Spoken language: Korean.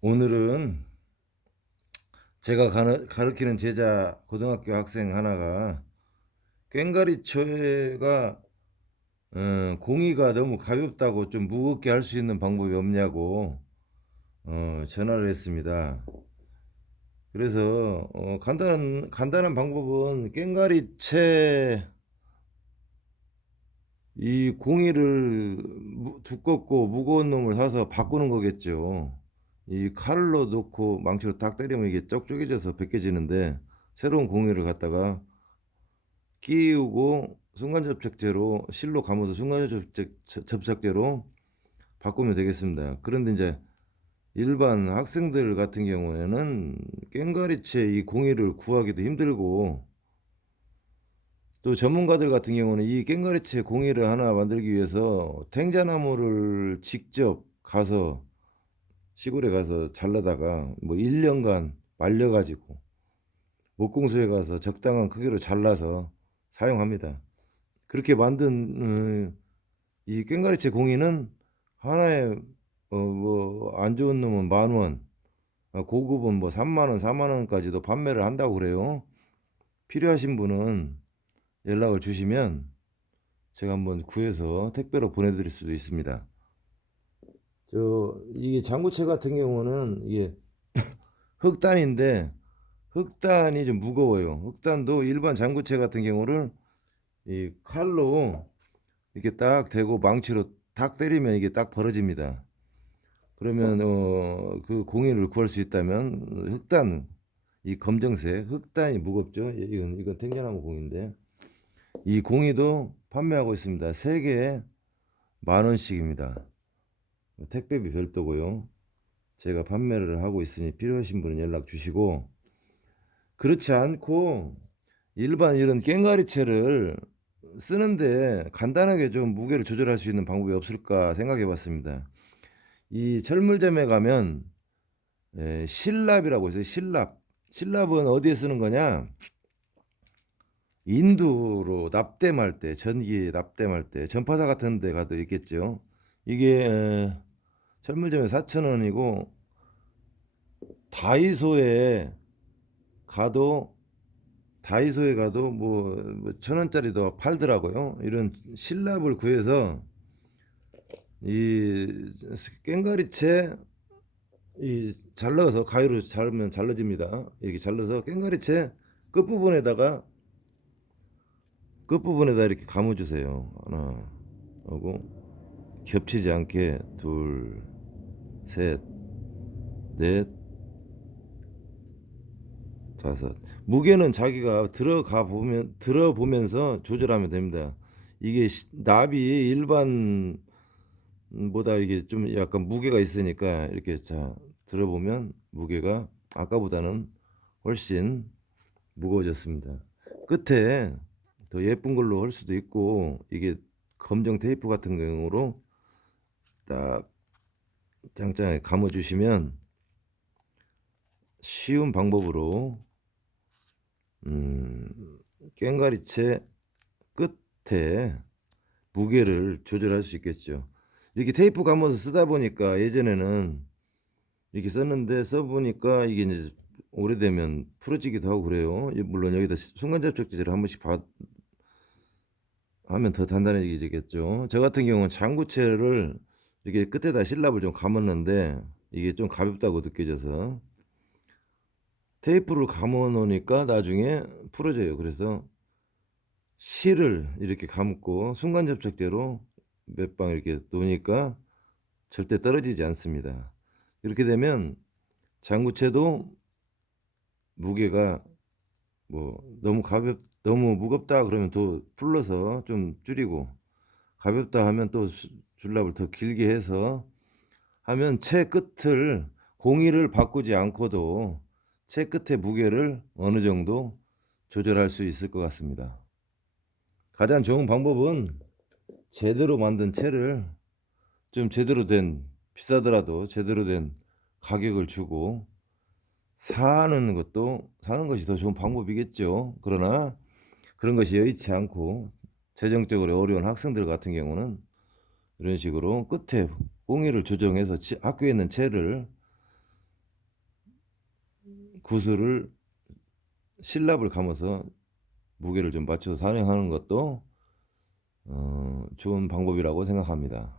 오늘은 제가 가르치는 제자 고등학교 학생 하나가 꽹과리초가 공이가 너무 가볍다고 좀 무겁게 할 수 있는 방법이 없냐고 전화를 했습니다. 그래서 간단한 방법은 꽹과리채 이 공이를 두껍고 무거운 놈을 사서 바꾸는 거겠죠. 이 칼로 놓고 망치로 딱 때리면 이게 쩍쩍해져서 벗겨지는데 새로운 공이를 갖다가 끼우고 순간접착제로 실로 감아서 순간접착제로 바꾸면 되겠습니다. 그런데 이제 일반 학생들 같은 경우에는 꽹과리채 이 공이를 구하기도 힘들고 또 전문가들 같은 경우는 이 꽹과리채 공이를 하나 만들기 위해서 탱자나무를 직접 가서 시골에 가서 잘라다가 뭐 1년간 말려가지고 목공소에 가서 적당한 크기로 잘라서 사용합니다. 그렇게 만든 이 꽹과리채 공이는 하나에 뭐 안 좋은 놈은 10,000원, 고급은 뭐 30,000원, 40,000원까지도 판매를 한다고 그래요. 필요하신 분은 연락을 주시면 제가 한번 구해서 택배로 보내드릴 수도 있습니다. 이게 장구채 같은 경우는 이게 흑단인데 흑단이 좀 무거워요. 흑단도 일반 장구채 같은 경우를 이 칼로 이렇게 딱 대고 망치로 탁 때리면 이게 딱 벌어집니다. 그러면 그 공이를 구할 수 있다면 흑단 이 검정색 흑단이 무겁죠. 이건 탱자나무 공인데 이 공이도 판매하고 있습니다. 3개에 10,000원씩입니다. 택배비 별도고요. 제가 판매를 하고 있으니 필요하신 분은 연락 주시고 그렇지 않고 일반 이런 꽹과리채를 쓰는데 간단하게 좀 무게를 조절할 수 있는 방법이 없을까 생각해 봤습니다. 이 철물점에 가면 실납이라고 있어요. 실납은 어디에 쓰는 거냐? 인두로 납땜할 때, 전기 납땜할 때, 전파사 같은 데 가도 있겠죠. 이게 철물점에 4,000원이고 다이소에 가도 뭐 1,000원짜리도 팔더라고요. 이런 실납을 구해서 이 꽹과리채 이 잘라서 가위로 자르면 잘라집니다. 이렇게 잘라서 꽹과리채 끝부분에다가 이렇게 감아주세요. 하나 하고 겹치지 않게 둘, 셋, 넷, 다섯. 무게는 자기가 들어보면서 조절하면 됩니다. 이게 납이 일반보다 이게 좀 약간 무게가 있으니까 이렇게 자 들어보면 무게가 아까보다는 훨씬 무거워졌습니다. 끝에 더 예쁜 걸로 할 수도 있고 이게 검정 테이프 같은 경우로 딱 짱짱하게 감아주시면 쉬운 방법으로 꽹과리채 끝에 무게를 조절할 수 있겠죠. 이렇게 테이프 감아서 쓰다 보니까 예전에는 이렇게 썼는데 써보니까 이게 이제 오래되면 풀어지기도 하고 그래요. 물론 여기다 순간접착제를 한 번씩 하면 더 단단해지겠죠. 저 같은 경우는 장구채를 이렇게 끝에다 실납을 좀 감았는데 이게 좀 가볍다고 느껴져서 테이프를 감아 놓으니까 나중에 풀어져요. 그래서 실을 이렇게 감고 순간접착제로 몇 방 이렇게 놓으니까 절대 떨어지지 않습니다. 이렇게 되면 장구채도 무게가 뭐 너무 무겁다 그러면 또 풀러서 좀 줄이고 가볍다 하면 또 줄납을 더 길게 해서 하면 채 끝을 공이를 바꾸지 않고도 채 끝의 무게를 어느 정도 조절할 수 있을 것 같습니다. 가장 좋은 방법은 제대로 만든 채를 좀 제대로 된 비싸더라도 제대로 된 가격을 주고 사는 것이 더 좋은 방법이겠죠. 그러나 그런 것이 여의치 않고 재정적으로 어려운 학생들 같은 경우는 이런 식으로 끝에 꽁이를 조정해서 학교에 있는 채를 구슬을 실납을 감아서 무게를 좀 맞춰서 산행하는 것도 좋은 방법이라고 생각합니다.